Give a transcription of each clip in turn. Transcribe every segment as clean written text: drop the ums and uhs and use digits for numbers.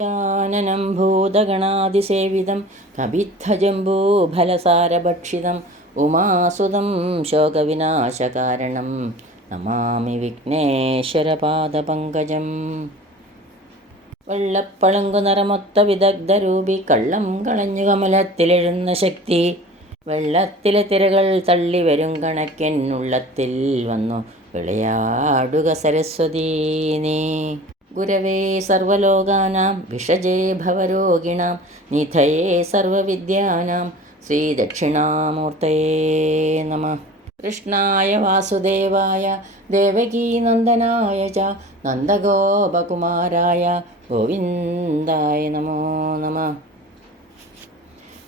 ാനനം ഭൂതഗണാതിസേവിതം കവിത്ഥജംബൂഫലസാരഭക്ഷിതം ഉമാസുതം ശോകവിനാശകാരണം നമാമി വിഘ്നേശ്വരപാദപങ്കജം. വെള്ളപ്പളുങ്കു നിറമൊത്ത വിദഗ്ധരൂപി കള്ളം കളഞ്ഞു കമലത്തിലെഴുന്ന ശക്തി വെള്ളത്തിലെ തിരകൾ തള്ളി വരും കണക്കെന്നുള്ളത്തിൽ വന്നു വിളയാടുക സരസ്വതീ നീ. ഗുരവേ സർവലോകാനാം വിഷജേ ഭവരോഗിണാം നിധയേ സർവവിദ്യാനാം ശ്രീദക്ഷിണാമൂർത്തയേ നമഃ. കൃഷ്ണായ വാസുദേവായ ദേവകീനന്ദനായ ച നന്ദഗോപകുമാരായ ഗോവിന്ദായ നമോ നമഃ.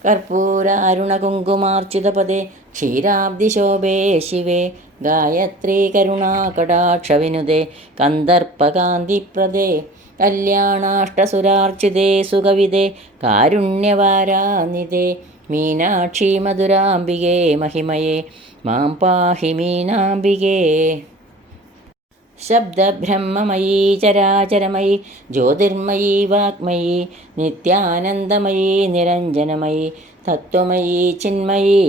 കർപ്പൂരാരുണകുങ്കുമാർച്ചിതപദേ ക്ഷീരാബ്ദിശോഭേ ശിവേ ഗായത്രീ കരുണാകടാക്ഷവിനുദേ കന്ദർപ്പകാന്തിപ്രദേ കല്യാണാഷ്ടസുരാർച്ചിതേ സുകവിദേ കാരുണ്യവാരാനിദേ മീനാക്ഷി മധുരാംബികേ മഹിമയേ മാം പാഹി മീനാംബികേ. ശബ്ദബ്രഹ്മമയീ ചരാചരമയീ ജ്യോതിർമയീ വാഗ്മയീ നിത്യാനന്ദമയീ നിരഞ്ജനമയീ തത്വമയീ ചിന്മയീ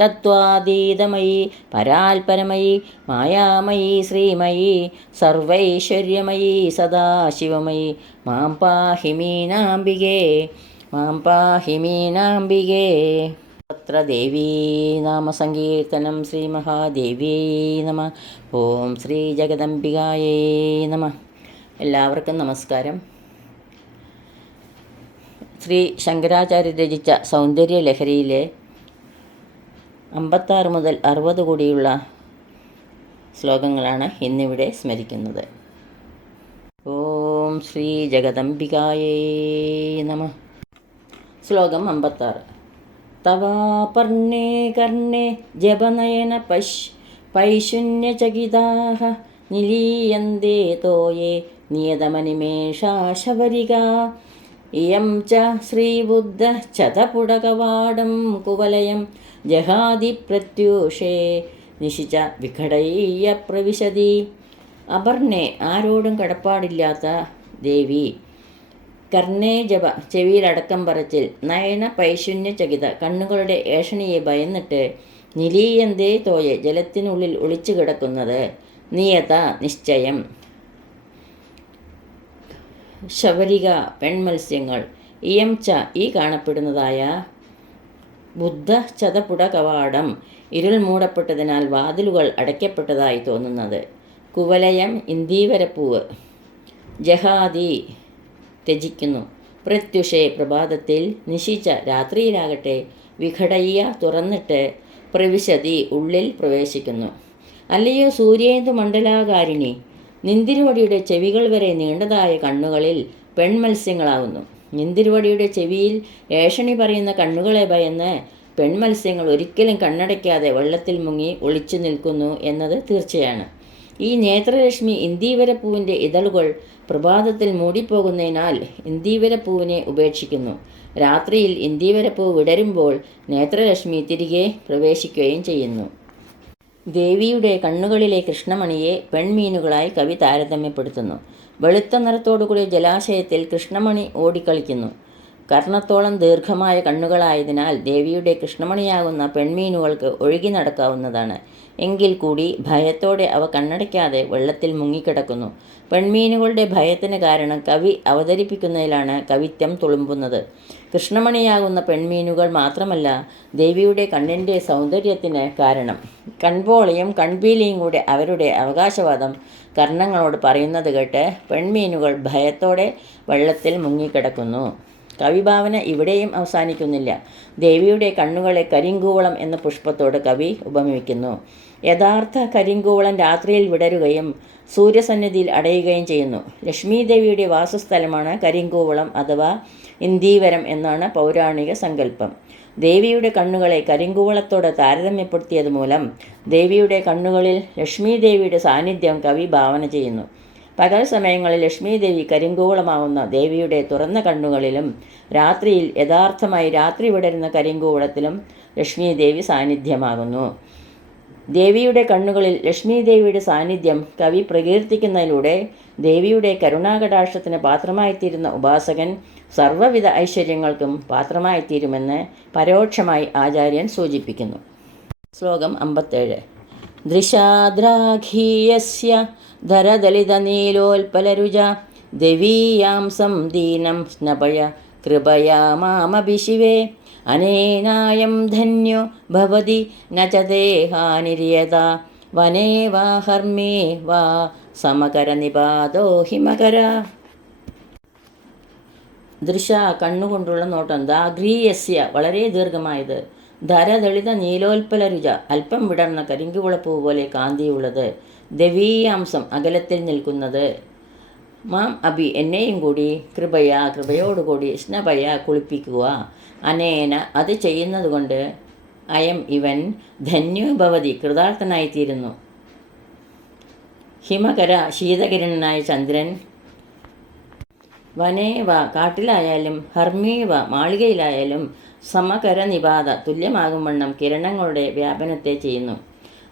തത്വാതീതമയീ പരാൽപരമയീ മായാമയീ ശ്രീമയീ സർവൈശ്വര്യമയീ സദാശിവമയീ മാം പാഹി മീനാംബികേ മാം പാഹി മീനാംബികേ. തത്ര ദേവീ നാമസങ്കീർത്തനം ശ്രീമഹാദേവ്യൈ നമഃ. ഓം ശ്രീ ജഗദംബികായൈ നമഃ. എല്ലാവർക്കും നമസ്കാരം. ശ്രീ ശങ്കരാചാര്യർ രചിച്ച സൗന്ദര്യലഹരിയിലെ 56 മുതൽ 60 കൂടിയുള്ള ശ്ലോകങ്ങളാണ് ഇന്നിവിടെ സ്മരിക്കുന്നത്. ഓം ശ്രീ ജഗദംബികായൈ നമഃ. ശ്ലോകം 56. തവാപർണേ കർണേ ജപനയന പൈശൂന്യചകിതാഃ നിലീയന്തേ തോയേ നിയതമനിമേഷാശവരികാ ഇയം ച ശ്രീബുദ്ധ ചതപുടകവാടം കുവലയം ജഹാതി പ്രത്യൂഷേ നിശിച വിഘടയ്യ പ്രവിശതി. അപർണേ ആരോടും കടപ്പാടില്ലാത്ത ദേവി, കർണേ ജപ ചെവിയിലടക്കം പറച്ചിൽ, നയന പൈശൂന്യചകിത കണ്ണുകളുടെ ഏഷണിയെ ഭയന്നിട്ട്, നിലീയന്തേ തോയെ ജലത്തിനുള്ളിൽ ഒളിച്ചു കിടക്കുന്നത്, നിയത നിശ്ചയം, ശബരിക പെൺമത്സ്യങ്ങൾ, ഇയം ച ഈ കാണപ്പെടുന്നതായ, ബുദ്ധ ചതപുട കവാടം ഇരുൾ മൂടപ്പെട്ടതിനാൽ വാതിലുകൾ അടയ്ക്കപ്പെട്ടതായി തോന്നുന്നത്, കുവലയം ഇന്ദീവരപ്പൂവ്, ജഹാദി ത്യജിക്കുന്നു, പ്രത്യുഷേ പ്രഭാതത്തിൽ, നിശിച്ച രാത്രിയിലാകട്ടെ, വിഘടയ്യ തുറന്നിട്ട്, പ്രവിശതി ഉള്ളിൽ പ്രവേശിക്കുന്നു. അല്ലയോ സൂര്യേന്ദു മണ്ഡലാകാരിണി, നിന്തിരുവടിയുടെ ചെവികൾ വരെ നീണ്ടതായ കണ്ണുകളിൽ പെൺമത്സ്യങ്ങളാകുന്നു. നിന്തിരുവടിയുടെ ചെവിയിൽ ഏഷണി പറയുന്ന കണ്ണുകളെ ഭയന്ന് പെൺമത്സ്യങ്ങൾ ഒരിക്കലും കണ്ണടയ്ക്കാതെ വെള്ളത്തിൽ മുങ്ങി ഒളിച്ചു നിൽക്കുന്നു എന്നത് തീർച്ചയാണ്. ഈ നേത്രരശ്മി ഇന്ദീവരപ്പൂവിൻ്റെ ഇതളുകൾ പ്രഭാതത്തിൽ മൂടിപ്പോകുന്നതിനാൽ ഇന്ദീവരപ്പൂവിനെ ഉപേക്ഷിക്കുന്നു. രാത്രിയിൽ ഇന്ദീവരപ്പൂ വിടരുമ്പോൾ നേത്രരശ്മി തിരികെ പ്രവേശിക്കുകയും ചെയ്യുന്നു. ദേവിയുടെ കണ്ണുകളിലെ കൃഷ്ണമണിയെ പെൺമീനുകളായി കവി താരതമ്യപ്പെടുത്തുന്നു. വെളുത്ത നിറത്തോടുകൂടിയ ജലാശയത്തിൽ കൃഷ്ണമണി ഓടിക്കളിക്കുന്നു. കർണത്തോളം ദീർഘമായ കണ്ണുകളായതിനാൽ ദേവിയുടെ കൃഷ്ണമണിയാകുന്ന പെൺമീനുകൾക്ക് ഒഴുകി നടക്കാവുന്നതാണ്. എങ്കിൽ കൂടി ഭയത്തോടെ അവ കണ്ണടയ്ക്കാതെ വെള്ളത്തിൽ മുങ്ങിക്കിടക്കുന്നു. പെൺമീനുകളുടെ ഭയത്തിന് കാരണം കവി അവതരിപ്പിക്കുന്നതിലാണ് കവിത്വം തുളുമ്പുന്നത്. കൃഷ്ണമണിയാകുന്ന പെൺമീനുകൾ മാത്രമല്ല ദേവിയുടെ കണ്ണിൻ്റെ സൗന്ദര്യത്തിന് കാരണം. കൺപോളയും കൺപീലിയും കൂടെ അവരുടെ അവകാശവാദം കർണങ്ങളോട് പറയുന്നത് കേട്ട് പെൺമീനുകൾ ഭയത്തോടെ വെള്ളത്തിൽ മുങ്ങിക്കിടക്കുന്നു. കവിഭാവന ഇവിടെയും അവസാനിക്കുന്നില്ല. ദേവിയുടെ കണ്ണുകളെ കരിങ്കൂവളം എന്ന പുഷ്പത്തോട് കവി ഉപമിക്കുന്നു. യഥാർത്ഥ കരിങ്കൂവളം രാത്രിയിൽ വിടരുകയും സൂര്യസന്നിധിയിൽ അടയുകയും ചെയ്യുന്നു. ലക്ഷ്മീദേവിയുടെ വാസസ്ഥലമാണ് കരിങ്കൂവളം അഥവാ ഇന്ദീവരം എന്നാണ് പൗരാണിക സങ്കല്പം. ദേവിയുടെ കണ്ണുകളെ കരിങ്കൂവളത്തോട് താരതമ്യപ്പെടുത്തിയത് മൂലം ദേവിയുടെ കണ്ണുകളിൽ ലക്ഷ്മീദേവിയുടെ സാന്നിധ്യം കവി ഭാവന ചെയ്യുന്നു. പകൽ സമയങ്ങളിൽ ലക്ഷ്മീദേവി കരിങ്കൂവളമാവുന്ന ദേവിയുടെ തുറന്ന കണ്ണുകളിലും രാത്രിയിൽ യഥാർത്ഥമായി രാത്രി വിടരുന്ന കരിങ്കൂവളത്തിലും ലക്ഷ്മീദേവി സാന്നിധ്യമാകുന്നു. ദേവിയുടെ കണ്ണുകളിൽ ലക്ഷ്മി ദേവിയുടെ സാന്നിധ്യം കവി പ്രകീർത്തിക്കുന്നതിലൂടെ ദേവിയുടെ കരുണാകടാക്ഷത്തിന് പാത്രമായിത്തീരുന്ന ഉപാസകൻ സർവ്വവിധ ഐശ്വര്യങ്ങൾക്കും പാത്രമായിത്തീരുമെന്ന് പരോക്ഷമായി ആചാര്യൻ സൂചിപ്പിക്കുന്നു. ശ്ലോകം 57. ദൃശാദ്രാഘീയസ്യ ധരദളിതനീലോൽപലരുജ ദേവീയാംസം ദീനം സ്നപയ കൃപയാ മാമഭിശിവേ അനേനായം ധന്യോ ഭവതി ന ച ദേഹാനിര്യത വനേ വാ ഹർമ്മേ വാ സമകര നിപാതോ ഹിമകര. ദൃശ കണ്ണുകൊണ്ടുള്ള നോട്ടം, ദാഘ്രീയസ്യ വളരെ ദീർഘമായത്, ധരദളിത നീലോൽപലരുച അല്പം വിടർന്ന കരിങ്കുവിളപ്പൂ പോലെ കാന്തിയുള്ളത്, ദേവീയാംസം അകലത്തിൽ നിൽക്കുന്നത്, മാം അഭി എന്നെയും കൂടി, കൃപയോടുകൂടി, സ്നപയ കുളിപ്പിക്കുക, അനേന അത് ചെയ്യുന്നതുകൊണ്ട്, അയം ഇവൻ, ധന്യോ ഭവതി കൃതാർത്ഥനായിത്തീരുന്നു, ഹിമകര ശീതകിരണനായ ചന്ദ്രൻ, വനേവ കാട്ടിലായാലും, ഹർമ്മേവ മാളികയിലായാലും, സമകര നിപാത തുല്യമാകും വണ്ണം കിരണങ്ങളുടെ വ്യാപനത്തെ ചെയ്യുന്നു.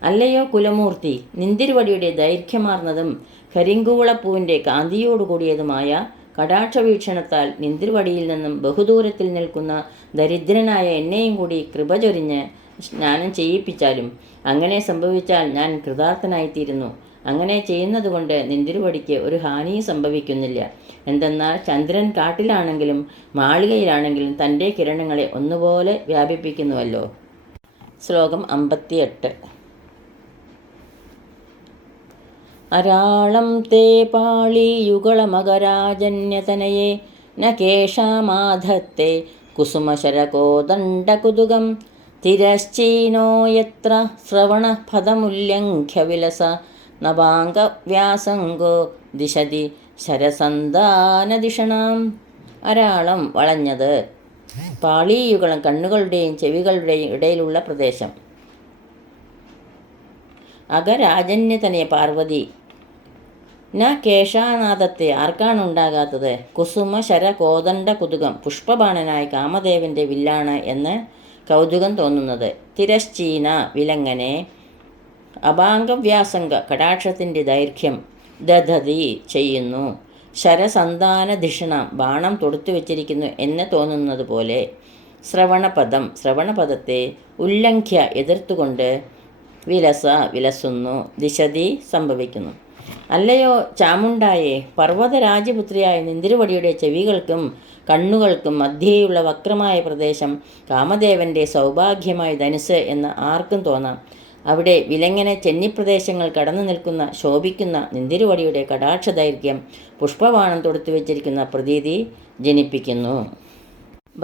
അല്ലയോ കുലമൂർത്തി, നിന്തിരുവടിയുടെ ദൈർഘ്യമാർന്നതും കരിങ്കുവളപ്പൂവിൻ്റെ കാന്തിയോടുകൂടിയതുമായ കടാക്ഷവീക്ഷണത്താൽ നിന്തിരുവടിയിൽ നിന്നും ബഹുദൂരത്തിൽ നിൽക്കുന്ന ദരിദ്രനായ എന്നെയും കൂടി കൃപ ചൊരിഞ്ഞ് സ്നാനം ചെയ്യിപ്പിച്ചാലും, അങ്ങനെ സംഭവിച്ചാൽ ഞാൻ കൃതാർത്ഥനായിത്തീരുന്നു. അങ്ങനെ ചെയ്യുന്നതുകൊണ്ട് നിന്തിരുവടിക്ക് ഒരു ഹാനിയും സംഭവിക്കുന്നില്ല. എന്തെന്നാൽ ചന്ദ്രൻ കാട്ടിലാണെങ്കിലും മാളികയിലാണെങ്കിലും തൻ്റെ കിരണങ്ങളെ ഒന്നുപോലെ വ്യാപിപ്പിക്കുന്നുവല്ലോ. ശ്ലോകം 58. അരാളം തേ പാളിയുഗളമകരാജന്യതനയേ ന കേശാമാധത്തെ കുസുമശരകോദണ്ഡകുതുകം തിരശ്ചീനോ യത്ര ശ്രവണപദമുല്യംഘ്യ വിലസ നവാംഗവ്യാസംഗോ ദിശതി ശരസന്ധാനദിഷണാം. അരാളം വളഞ്ഞത്, പാളീയുഗളം കണ്ണുകളുടെയും ചെവികളുടെയും ഇടയിലുള്ള പ്രദേശം, അകരാജന്യതനെ പാർവതി, ന കേശാനാഥത്തെ ആർക്കാണുണ്ടാകാത്തത്, കുസുമ ശര കോദണ്ഡ കുതുകം പുഷ്പബാണനായ കാമദേവൻ്റെ വില്ലാണ് എന്ന് കൗതുകം തോന്നുന്നത്, തിരശ്ചീന വിലങ്ങനെ, അപാംഗവ്യാസംഗ കടാക്ഷത്തിൻ്റെ ദൈർഘ്യം, ദധതി ചെയ്യുന്നു, ശരസന്ധാനധിഷണ ബാണം തൊടുത്തു വച്ചിരിക്കുന്നു എന്ന് തോന്നുന്നത് പോലെ, ശ്രവണപദത്തെ ഉല്ലംഘ്യ എതിർത്തുകൊണ്ട്, വിലസ വിലസുന്നു, ദിശതി സംഭവിക്കുന്നു. അല്ലയോ ചാമുണ്ടായേ, പർവ്വതരാജപുത്രിയായ നിന്തിരുവടിയുടെ ചെവികൾക്കും കണ്ണുകൾക്കും മധ്യേയുള്ള വക്രമായ പ്രദേശം കാമദേവൻ്റെ സൗഭാഗ്യമായ ധനുസ് എന്ന് ആർക്കും തോന്നാം. അവിടെ വിലങ്ങനെ ചെന്നിപ്രദേശങ്ങൾ കടന്നു നിൽക്കുന്ന ശോഭിക്കുന്ന നിന്തിരുവടിയുടെ കടാക്ഷദൈർഘ്യം പുഷ്പബാണം തൊടുത്തു വച്ചിരിക്കുന്ന പ്രതീതി ജനിപ്പിക്കുന്നു.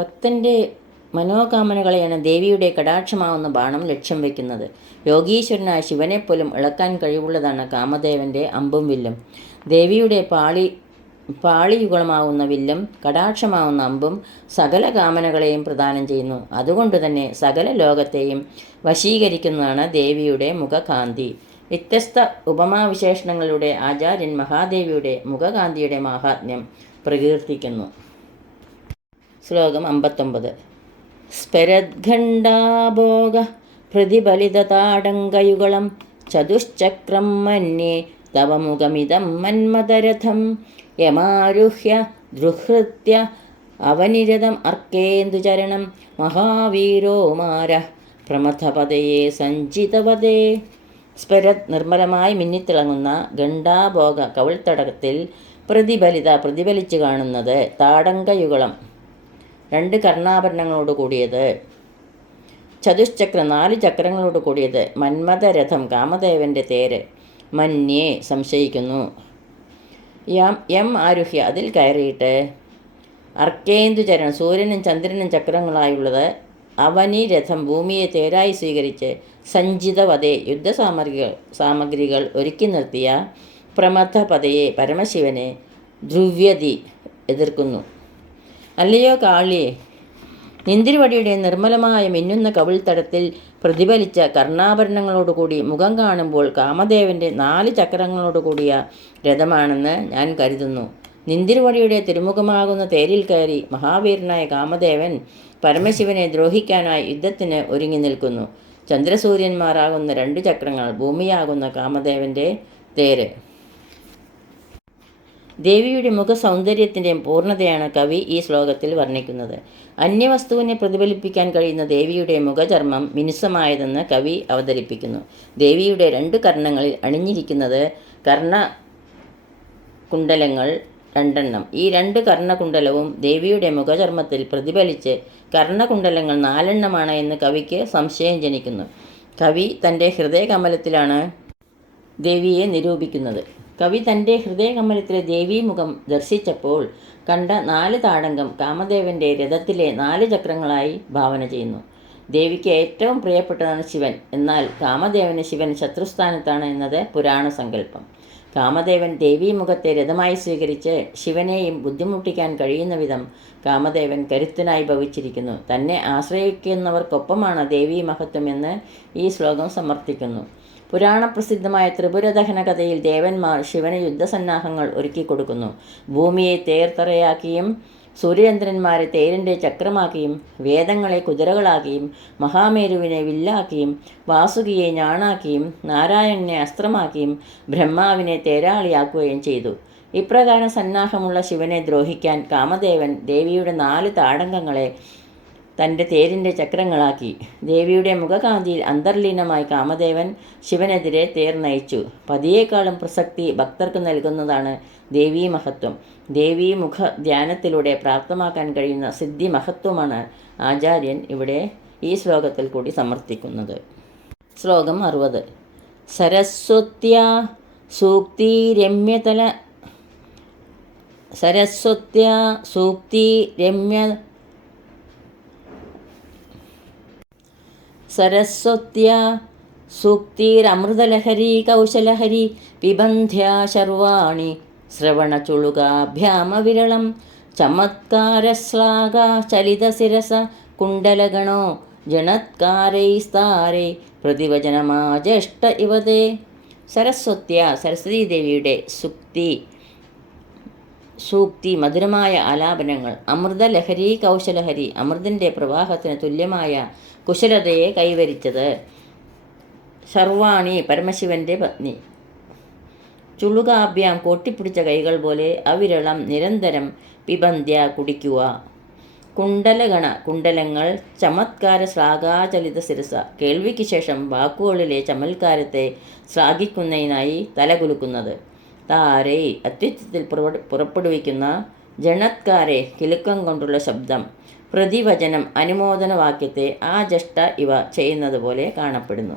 ഭക്തൻ്റെ മനോകാമനകളെയാണ് ദേവിയുടെ കടാക്ഷമാവുന്ന ബാണം ലക്ഷ്യം വയ്ക്കുന്നത്. യോഗീശ്വരനായ ശിവനെപ്പോലും ഇളക്കാൻ കഴിവുള്ളതാണ് കാമദേവൻ്റെ അമ്പും വില്ലും. ദേവിയുടെ പാളിയുഗളമാവുന്ന വില്ലും കടാക്ഷമാവുന്ന അമ്പും സകല കാമനകളെയും പ്രദാനം ചെയ്യുന്നു. അതുകൊണ്ടുതന്നെ സകല ലോകത്തെയും വശീകരിക്കുന്നതാണ് ദേവിയുടെ മുഖകാന്തി. വ്യത്യസ്ത ഉപമാവിശേഷണങ്ങളിലൂടെ ആചാര്യൻ മഹാദേവിയുടെ മുഖകാന്തിയുടെ മാഹാത്മ്യം പ്രകീർത്തിക്കുന്നു. ശ്ലോകം 59. സ്ഫരദ്ഖണ്ഡാഭോഗ പ്രതിഫലിതതാടങ്കയുഗളം ചതുശ്ചക്രം മന്യേ തവ മുഖമിതം മന്മദരഥം യമാരുഹ്യ ദൃഹൃത്യ അവനിരതം അർക്കേന്ദുചരണം മഹാവീരോമാര പ്രമഥപദയേ സഞ്ചിതപദേ. സ്ഫരത് നിർമ്മലമായി മിന്നിത്തിളങ്ങുന്ന ഖണ്ഡാഭോഗ കവിൾത്തടത്തിൽ പ്രതിഫലിച്ചു കാണുന്നത് താടങ്കയുഗളം 2 കർണാഭരണങ്ങളോട് കൂടിയത്, ചതുശ്ചക്രം 4 ചക്രങ്ങളോട് കൂടിയത്, മന്മഥരഥം കാമദേവൻ്റെ തേര്, മന്യേ സംശയിക്കുന്നു, യം ആരുഹ്യ അതിൽ കയറിയിട്ട്, അർക്കേന്ദുചരണം സൂര്യനും ചന്ദ്രനും ചക്രങ്ങളായുള്ളത്, അവനി രഥം ഭൂമിയെ തേരായി സ്വീകരിച്ച്, സഞ്ചിതവധേ യുദ്ധസാമഗ്രികൾ ഒരുക്കി നിർത്തിയ, പ്രമഥപദയെ പരമശിവനെ ധ്രുവ്യതി എതിർക്കുന്നു. അല്ലയോ കാളിയെ, നിന്തിരുവടിയുടെ നിർമ്മലമായ മിന്നുന്ന കവിൾത്തടത്തിൽ പ്രതിഫലിച്ച കർണാഭരണങ്ങളോടുകൂടി മുഖം കാണുമ്പോൾ കാമദേവൻ്റെ 4 ചക്രങ്ങളോടുകൂടിയ രഥമാണെന്ന് ഞാൻ കരുതുന്നു. നിന്തിരുവടിയുടെ തിരുമുഖമാകുന്ന തേരിൽ കയറി മഹാവീരനായ കാമദേവൻ പരമശിവനെ ദ്രോഹിക്കാനായി യുദ്ധത്തിന് ഒരുങ്ങി നിൽക്കുന്നു. ചന്ദ്രസൂര്യന്മാരാകുന്ന 2 ചക്രങ്ങൾ, ഭൂമിയാകുന്ന കാമദേവൻ്റെ തേര്. ദേവിയുടെ മുഖസൗന്ദര്യത്തിൻ്റെയും പൂർണ്ണതയാണ് കവി ഈ ശ്ലോകത്തിൽ വർണ്ണിക്കുന്നത്. അന്യവസ്തുവിനെ പ്രതിഫലിപ്പിക്കാൻ കഴിയുന്ന ദേവിയുടെ മുഖചർമ്മം മിനുസമായതെന്ന് കവി അവതരിപ്പിക്കുന്നു. ദേവിയുടെ 2 കർണങ്ങളിൽ അണിഞ്ഞിരിക്കുന്നത് കർണകുണ്ടലങ്ങൾ 2 എണ്ണം. ഈ 2 കർണകുണ്ടലവും ദേവിയുടെ മുഖചർമ്മത്തിൽ പ്രതിഫലിച്ച് കർണകുണ്ടലങ്ങൾ 4 എണ്ണമാണ് എന്ന് കവിക്ക് സംശയം ജനിക്കുന്നു. കവി തൻ്റെ ഹൃദയകമലത്തിലാണ് ദേവിയെ നിരൂപിക്കുന്നത്. കവി തൻ്റെ ഹൃദയകമലത്തിലെ ദേവീമുഖം ദർശിച്ചപ്പോൾ കണ്ട 4 താടങ്കം കാമദേവൻ്റെ രഥത്തിലെ 4 ചക്രങ്ങളായി ഭാവന ചെയ്യുന്നു. ദേവിക്ക് ഏറ്റവും പ്രിയപ്പെട്ടതാണ് ശിവൻ. എന്നാൽ കാമദേവന് ശിവൻ ശത്രുസ്ഥാനത്താണ് എന്നത് പുരാണ സങ്കല്പം. കാമദേവൻ ദേവീമുഖത്തെ രഥമായി സ്വീകരിച്ച് ശിവനെയും ബുദ്ധിമുട്ടിക്കാൻ കഴിയുന്ന വിധം കാമദേവൻ കരുത്തനായി ഭവിച്ചിരിക്കുന്നു. തന്നെ ആശ്രയിക്കുന്നവർക്കൊപ്പമാണ് ദേവീ മഹത്വം എന്ന് ഈ ശ്ലോകം സമർത്ഥിക്കുന്നു. പുരാണപ്രസിദ്ധമായ ത്രിപുരദഹന കഥയിൽ ദേവന്മാർ ശിവന് യുദ്ധസന്നാഹങ്ങൾ ഒരുക്കിക്കൊടുക്കുന്നു. ഭൂമിയെ തേർത്തറയാക്കിയും സൂര്യചന്ദ്രന്മാരെ തേരിൻ്റെ ചക്രമാക്കിയും വേദങ്ങളെ കുതിരകളാക്കിയും മഹാമേരുവിനെ വില്ലാക്കിയും വാസുകിയെ ഞാണാക്കിയും നാരായണനെ അസ്ത്രമാക്കിയും ബ്രഹ്മാവിനെ തേരാളിയാക്കുകയും ചെയ്തു. ഇപ്രകാരം സന്നാഹമുള്ള ശിവനെ ദ്രോഹിക്കാൻ കാമദേവൻ ദേവിയുടെ 4 താടങ്കങ്ങളെ തൻ്റെ തേരിൻ്റെ ചക്രങ്ങളാക്കി. ദേവിയുടെ മുഖകാന്തിയിൽ അന്തർലീനമായി കാമദേവൻ ശിവനെതിരെ തേർ നയിച്ചു. പതിയേക്കാളും പ്രസക്തി ഭക്തർക്ക് നൽകുന്നതാണ് ദേവീ മഹത്വം. ദേവീ മുഖ ധ്യാനത്തിലൂടെ പ്രാപ്തമാക്കാൻ കഴിയുന്ന സിദ്ധി മഹത്വമാണ് ആചാര്യൻ ഇവിടെ ഈ ശ്ലോകത്തിൽ കൂടി സമർത്ഥിക്കുന്നത്. ശ്ലോകം 60. സരസ്വത്യാ സൂക്തിരമ്യതല സരസ്വത്യാ സൂക്തിരമ്യ സരസ്വത്യാ സൂക്തിരമൃതലഹരി കൗശലഹരി പിബന്ധ്യാ ശർവാണി ശ്രവണചുളുകാഭ്യാമവിരളം ചമത്കാരശ്ലാഘ ചലിതശിരസ കുണ്ടലഗണോ ജണത്കാരൈസ്താരേ പ്രതിവചനമാജഷ്ട ഇവതേ. സരസ്വത്യ സരസ്വതീദേവിയുടെ സൂക്തി മധുരമായ ആലാപനങ്ങൾ. അമൃതലഹരി കൗശലഹരി അമൃതിൻ്റെ പ്രവാഹത്തിന് തുല്യമായ കുശലതയെ കൈവരിച്ചത്. ശർവാണി പരമശിവൻ്റെ പത്നി. ചുളുകാഭ്യാം കോട്ടിപ്പിടിച്ച കൈകൾ പോലെ. അവിരളം നിരന്തരം. പിബന്ധ്യ കുടിക്കുക. കുണ്ടലഗണ കുണ്ടലങ്ങൾ. ചമത്കാര ശ്ലാഘാചലിത ശിരസ കേൾവിക്ക് ശേഷം വാക്കുകളിലെ ചമൽക്കാരത്തെ ശ്ലാഘിക്കുന്നതിനായി തലകുലുക്കുന്നത്. താരൈ അത്യുച്ചത്തിൽ പുറപ്പെടുവിക്കുന്ന. ജണത്കാരെ കിലുക്കം കൊണ്ടുള്ള ശബ്ദം. പ്രതിവചനം അനുമോദന വാക്യത്തെ ആജഷ്ട ഇവ ചെയ്യുന്നത് പോലെ കാണപ്പെടുന്നു.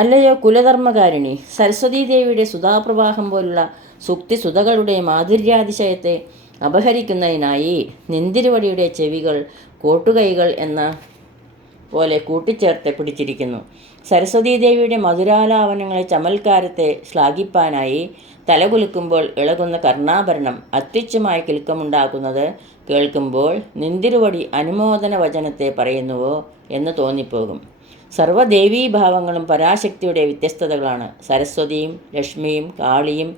അല്ലയോ കുലധർമ്മകാരിണി, സരസ്വതീദേവിയുടെ സുധാപ്രവാഹം പോലുള്ള സുക്തിസുതകളുടെ മാധുര്യാതിശയത്തെ അപഹരിക്കുന്നതിനായി നിന്തിരുവടിയുടെ ചെവികൾ കോട്ടുകൈകൾ എന്ന പോലെ കൂട്ടിച്ചേർത്ത് പിടിച്ചിരിക്കുന്നു. സരസ്വതീദേവിയുടെ മധുരാലാപനങ്ങളെ ചമൽക്കാരത്തെ ശ്ലാഘിപ്പാനായി തലകുലുക്കുമ്പോൾ ഇളകുന്ന കർണാഭരണം അത്യുച്ചമായി കിലുക്കമുണ്ടാക്കുന്നത് കേൾക്കുമ്പോൾ നിന്തിരുവടി അനുമോദന വചനത്തെ പറയുന്നുവോ എന്ന് തോന്നിപ്പോകും. സർവ്വദേവീഭാവങ്ങളും പരാശക്തിയുടെ വ്യത്യസ്തതകളാണ്. സരസ്വതിയും ലക്ഷ്മിയും കാളിയും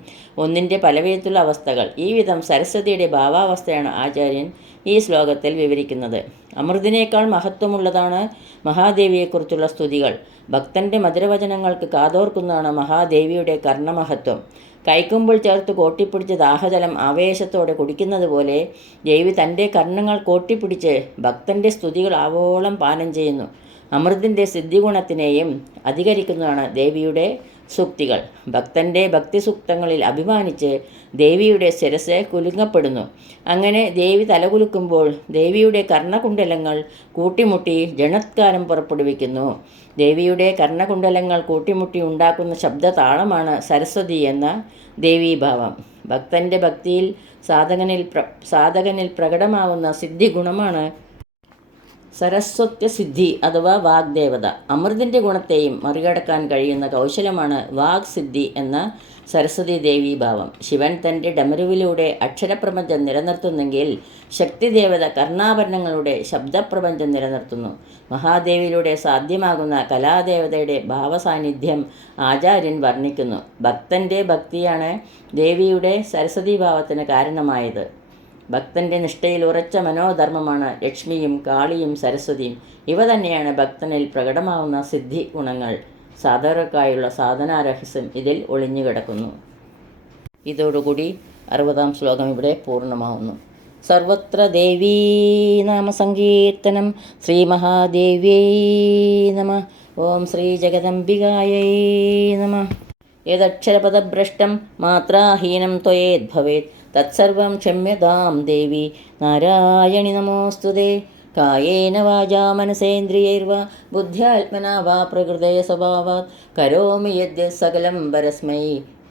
ഒന്നിൻ്റെ പലവിധത്തിലുള്ള അവസ്ഥകൾ. ഈ വിധം സരസ്വതിയുടെ ഭാവാവസ്ഥയാണ് ആചാര്യൻ ഈ ശ്ലോകത്തിൽ വിവരിക്കുന്നത്. അമൃതിനേക്കാൾ മഹത്വമുള്ളതാണ് മഹാദേവിയെക്കുറിച്ചുള്ള സ്തുതികൾ. ഭക്തൻ്റെ മധുരവചനങ്ങൾക്ക് കാതോർക്കുന്നതാണ് മഹാദേവിയുടെ കർണമഹത്വം. കൈക്കുമ്പോൾ ചേർത്ത് കോട്ടിപ്പിടിച്ച് ദാഹജലം ആവേശത്തോടെ കുടിക്കുന്നത് പോലെ ദേവി തൻ്റെ കർണങ്ങൾ കോട്ടിപ്പിടിച്ച് ഭക്തൻ്റെ സ്തുതികൾ ആവോളം പാനം ചെയ്യുന്നു. അമൃതിൻ്റെ സിദ്ധിഗുണത്തിനെയും അധികരിക്കുന്നതാണ് ദേവിയുടെ സൂക്തികൾ. ഭക്തൻ്റെ ഭക്തിസൂക്തങ്ങളിൽ അഭിമാനിച്ച് ദേവിയുടെ ശിരസ് കുലുങ്ങപ്പെടുന്നു. അങ്ങനെ ദേവി തലകുലുക്കുമ്പോൾ ദേവിയുടെ കർണകുണ്ടലങ്ങൾ കൂട്ടിമുട്ടി ജണത്കാരം പുറപ്പെടുവിക്കുന്നു. ദേവിയുടെ കർണകുണ്ടലങ്ങൾ കൂട്ടിമുട്ടി ഉണ്ടാക്കുന്ന ശബ്ദതാളമാണ് സരസ്വതി എന്ന ദേവീഭാവം. ഭക്തൻ്റെ ഭക്തിയിൽ സാധകനിൽ പ്രകടമാവുന്ന സിദ്ധിഗുണമാണ് സരസ്വത്യസിദ്ധി അഥവാ വാഗ്ദേവത. അമൃതിൻ്റെ ഗുണത്തെയും മറികടക്കാൻ കഴിയുന്ന കൗശലമാണ് വാഗ്സിദ്ധി എന്ന സരസ്വതി ദേവീഭാവം. ശിവൻ തൻ്റെ ഡമരുവിലൂടെ അക്ഷരപ്രപഞ്ചം നിലനിർത്തുന്നെങ്കിൽ ശക്തിദേവത കർണാഭരണങ്ങളുടെ ശബ്ദപ്രപഞ്ചം നിലനിർത്തുന്നു. മഹാദേവിയിലൂടെ സാധ്യമാകുന്ന കലാദേവതയുടെ ഭാവസാന്നിധ്യം ആചാര്യൻ വർണ്ണിക്കുന്നു. ഭക്തൻ്റെ ഭക്തിയാണ് ദേവിയുടെ സരസ്വതീഭാവത്തിന് കാരണമായത്. ഭക്തൻ്റെ നിഷ്ഠയിൽ ഉറച്ച മനോധർമ്മമാണ് ലക്ഷ്മിയും കാളിയും സരസ്വതിയും. ഇവ തന്നെയാണ് ഭക്തനിൽ പ്രകടമാവുന്ന സിദ്ധി ഗുണങ്ങൾ. സാധകർക്കായുള്ള സാധനാരഹസ്യം ഇതിൽ ഒളിഞ്ഞു കിടക്കുന്നു. ഇതോടുകൂടി 60-ാം ശ്ലോകം ഇവിടെ പൂർണ്ണമാവുന്നു. സർവത്ര ദേവീ നാമസങ്കീർത്തനം. ശ്രീ മഹാദേവ്യൈ നമഃ. ഓം ശ്രീ ജഗദംബികായൈ നമഃ. യദക്ഷരപദഭ്രഷ്ടം മാത്രാഹീനം ത്വയേദ്ഭവേത് തത്സർവം ക്ഷമ്യതാം ദേവി നാരായണി നമോസ്തുതേ. കായേന വാചാ മനസേന്ദ്രിയൈർവാ ബുദ്ധ്യാത്മനാ വാ പ്രകൃതേ സ്വഭാവാത് കരോമി യദ്യത് സകലം പരസ്മൈ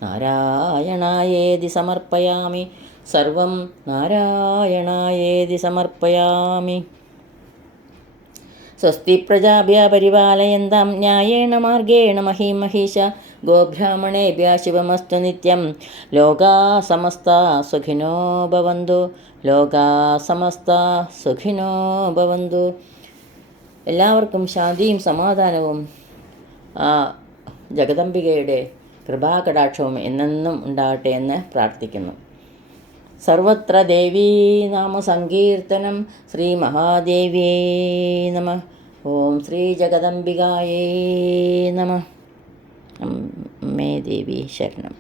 നാരായണായേതി സമർപ്പയാമി. സർവം നാരായണായേതി സമർപ്പയാമി. സ്വസ്തി പ്രജാഭ്യ പരിപാലയന്താം ന്യായേണ മാർഗേണ മഹീം മഹീശ. ഗോബ്രാഹ്മണേഭ്യഃ ശുഭമസ്തു നിത്യം. ലോകാ സമസ്താ സുഖിനോ ഭവന്തു. ലോകാ സമസ്താ സുഖിനോ ഭവന്തു. എല്ലാവർക്കും ശാന്തിയും സമാധാനവും ആ ജഗദംബികയുടെ കൃപാകടാക്ഷവും എന്നെന്നും ഉണ്ടാകട്ടെ എന്ന് പ്രാർത്ഥിക്കുന്നു. സർവത്ര ദേവീ നാമസങ്കീർത്തനം. ശ്രീ മഹാദേവ്യൈ നമഃ. ഓം ശ്രീ ജഗദംബികായൈ നമഃ. അമ്മേ ദേവി ശരണം.